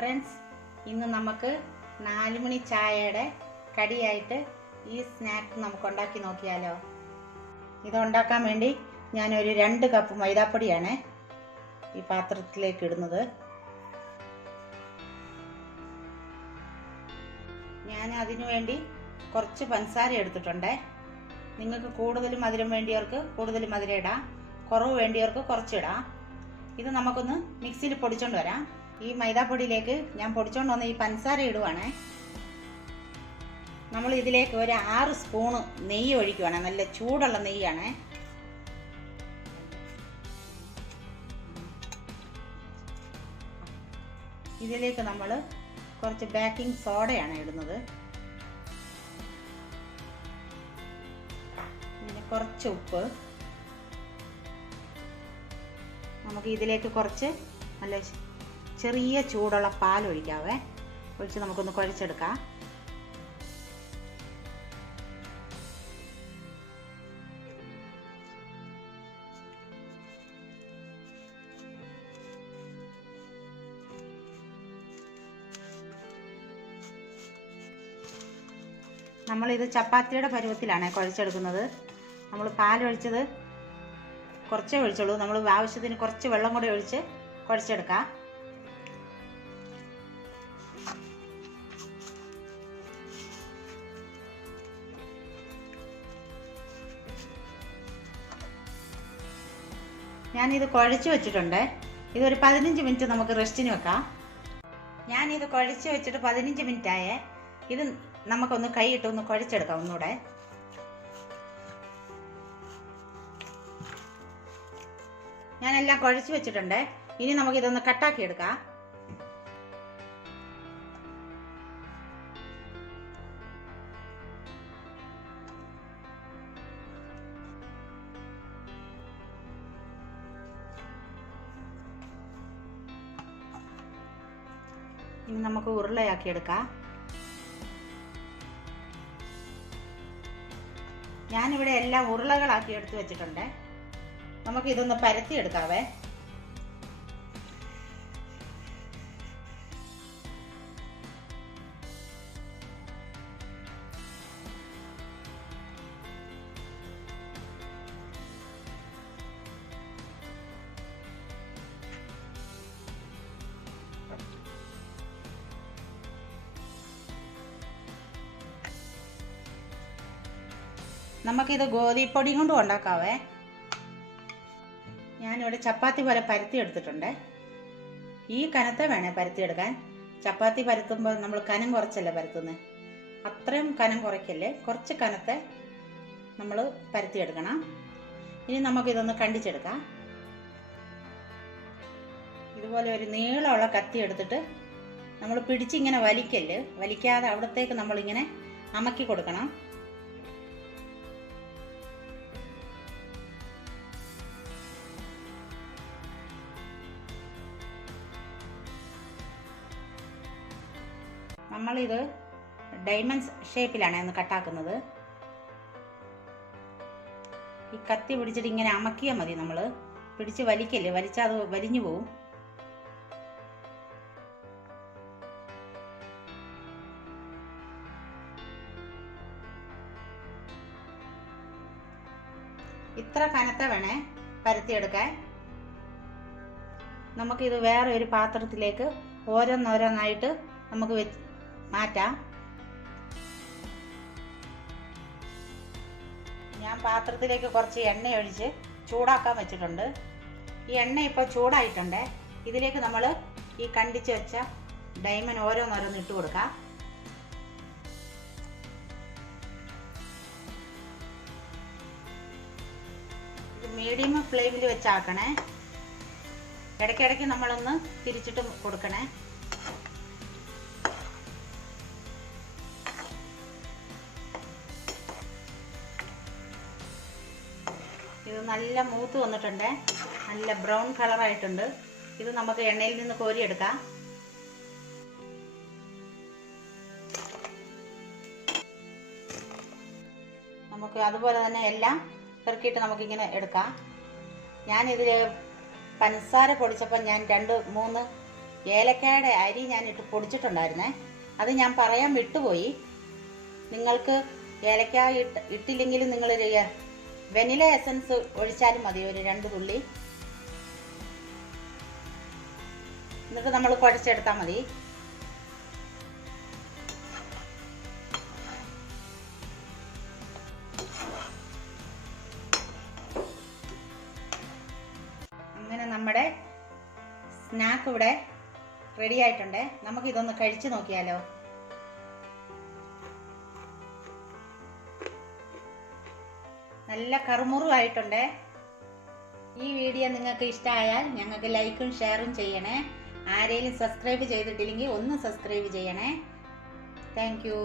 Friends, ഇന്ന് നമുക്ക് 4 മണി ചായയുടെ കടിയായിട്ട് ഈ സ്നാക്ക് നമുക്ക് ഉണ്ടാക്കി നോക്കിയാലോ. ഇത് ഉണ്ടാക്കാൻ വേണ്ടി ഞാനൊരു 2 കപ്പ് മൈദാപ്പൊടിയാണ് ഈ പാത്രത്തിലേക്ക് ഇടുന്നത്. ഞാൻ അതിനു വേണ്ടി കുറച്ച് പഞ്ചസാര എടുത്തിട്ടുണ്ട്. നിങ്ങൾക്ക് കൂടുതൽ മധുരം വേണ്ടിയവർക്ക് കൂടുതൽ മധുരം ഇടാം, കുറവ് വേണ്ടിയവർക്ക് കുറച്ചിടാം. ഇത് നമുക്കൊന്ന് മിക്സിയിൽ പൊടിച്ചോണ്ട് വരാം. ഈ മൈദാപ്പൊടിയിലേക്ക് ഞാൻ പൊടിച്ചോണ്ട് വന്ന ഈ പഞ്ചസാര ഇടുവാണ്. നമ്മൾ ഇതിലേക്ക് ഒരു 6 സ്പൂണ് നെയ്യ് ഒഴിക്കുവാണ്. നല്ല ചൂടുള്ള നെയ്യാണ്. ഇതിലേക്ക് നമ്മൾ കുറച്ച് ബേക്കിംഗ് സോഡയാണ് ഇടുന്നത്. പിന്നെ കുറച്ച് ഉപ്പ്. നമുക്ക് ഇതിലേക്ക് കുറച്ച് നല്ല ചെറിയ ചൂടുള്ള പാൽ ഒഴിക്കാവേ. ഒഴിച്ച് നമുക്കൊന്ന് കുഴച്ചെടുക്കാം. നമ്മളിത് ചപ്പാത്തിയുടെ പരുവത്തിലാണ് കുഴച്ചെടുക്കുന്നത്. നമ്മൾ പാലൊഴിച്ചത് കുറച്ചേ ഒഴിച്ചുള്ളൂ. നമ്മൾ ആവശ്യത്തിന് കുറച്ച് വെള്ളം കൂടി ഒഴിച്ച് കുഴച്ചെടുക്കാം. ഞാനിത് കുഴച്ച് വെച്ചിട്ടുണ്ട്. ഇതൊരു 15 മിനിറ്റ് നമുക്ക് റെസ്റ്റിന് വെക്കാം. ഞാനിത് കുഴച്ച് വെച്ചിട്ട് 15 മിനിറ്റ് ആയേ. ഇത് നമുക്കൊന്ന് കൈയിട്ടൊന്ന് കുഴച്ചെടുക്കാം ഒന്നുകൂടെ. ഞാനെല്ലാം കുഴച്ച് വെച്ചിട്ടുണ്ട്. ഇനി നമുക്കിതൊന്ന് കട്ടാക്കി എടുക്കാം. ഇനി നമുക്ക് ഉരുളയാക്കി എടുക്കാം. ഞാനിവിടെ എല്ലാം ഉരുളകളാക്കി എടുത്ത് വെച്ചിട്ടുണ്ട്. നമുക്ക് ഇതൊന്ന് പരത്തി എടുക്കാവേ. നമുക്കിത് ഗോതമ്പൊടി കൊണ്ടും ഉണ്ടാക്കാവേ. ഞാനിവിടെ ചപ്പാത്തി പോലെ പരത്തി എടുത്തിട്ടുണ്ട്. ഈ കനത്തെ വേണേ പരത്തിയെടുക്കാൻ. ചപ്പാത്തി പരത്തുമ്പോൾ നമ്മൾ കനം കുറച്ചല്ലേ പരത്തുന്നത്. അത്രയും കനം കുറയ്ക്കല്ലേ, കുറച്ച് കനത്തെ നമ്മൾ പരത്തിയെടുക്കണം. ഇനി നമുക്കിതൊന്ന് കണ്ടിച്ചെടുക്കാം. ഇതുപോലെ ഒരു നീളമുള്ള കത്തി എടുത്തിട്ട് നമ്മൾ പിടിച്ചിങ്ങനെ വലിക്കല്, വലിക്കാതെ അവിടത്തേക്ക് നമ്മളിങ്ങനെ അമക്കി കൊടുക്കണം. നമ്മളിത് ഡയമണ്ട്സ് ഷേപ്പിലാണ് ഒന്ന് കട്ടാക്കുന്നത്. ഈ കത്തി പിടിച്ചിട്ട് ഇങ്ങനെ അമക്കിയാൽ മതി. നമ്മൾ പിടിച്ച് വലിക്കല്ലേ, വലിച്ചാൽ അത് വലിഞ്ഞു പോവും. ഇത്ര കനത്ത വേണേ പരത്തിയെടുക്കാൻ. നമുക്കിത് വേറെ ഒരു പാത്രത്തിലേക്ക് ഓരോന്നോരോന്നായിട്ട് നമുക്ക് മാറ്റാം. ഞാൻ പാത്രത്തിലേക്ക് കുറച്ച് എണ്ണ ഒഴിച്ച് ചൂടാക്കാൻ വെച്ചിട്ടുണ്ട്. ഈ എണ്ണ ഇപ്പോൾ ചൂടായിട്ടുണ്ട്. ഇതിലേക്ക് നമ്മൾ ഈ കണ്ടിച്ച് വെച്ച ഡയമണ്ട് ഓരോന്നോരോന്ന് ഇട്ട് കൊടുക്കാം. ഇത് മീഡിയം ഫ്ലെയിമിൽ വെച്ചാക്കണേ. ഇടയ്ക്കിടയ്ക്ക് നമ്മളൊന്ന് തിരിച്ചിട്ട് കൊടുക്കണേ. ഇത് നല്ല മൂത്ത് വന്നിട്ടുണ്ട്. നല്ല ബ്രൗൺ കളറായിട്ടുണ്ട്. ഇത് നമുക്ക് എണ്ണയിൽ നിന്ന് കോരിയെടുക്കാം. നമുക്ക് അതുപോലെ തന്നെ എല്ലാം പെറുക്കിയിട്ട് നമുക്കിങ്ങനെ എടുക്കാം. ഞാനിതിൽ പഞ്ചസാര പൊടിച്ചപ്പോൾ ഞാൻ 2-3 ഏലക്കായുടെ അരി ഞാൻ പൊടിച്ചിട്ടുണ്ടായിരുന്നേ. അത് ഞാൻ പറയാൻ വിട്ടുപോയി. നിങ്ങൾക്ക് ഏലക്ക ഇട്ടില്ലെങ്കിൽ നിങ്ങൾ വെനില എസൻസ് ഒഴിച്ചാലും മതി, ഒരു 2 തുള്ളി. എന്നിട്ട് നമ്മൾ കുഴച്ചെടുത്താൽ മതി. അങ്ങനെ നമ്മുടെ സ്നാക്ക് ഇവിടെ റെഡി ആയിട്ടുണ്ട്. നമുക്കിതൊന്ന് കഴിച്ചു നോക്കിയാലോ. നല്ല കറുമുറുവായിട്ടുണ്ട്. ഈ വീഡിയോ നിങ്ങൾക്ക് ഇഷ്ടമായാൽ ഞങ്ങൾക്ക് ലൈക്കും ഷെയറും ചെയ്യണേ. ആരെങ്കിലും സബ്സ്ക്രൈബ് ചെയ്തിട്ടില്ലെങ്കിൽ ഒന്ന് സബ്സ്ക്രൈബ് ചെയ്യണേ. Thank you.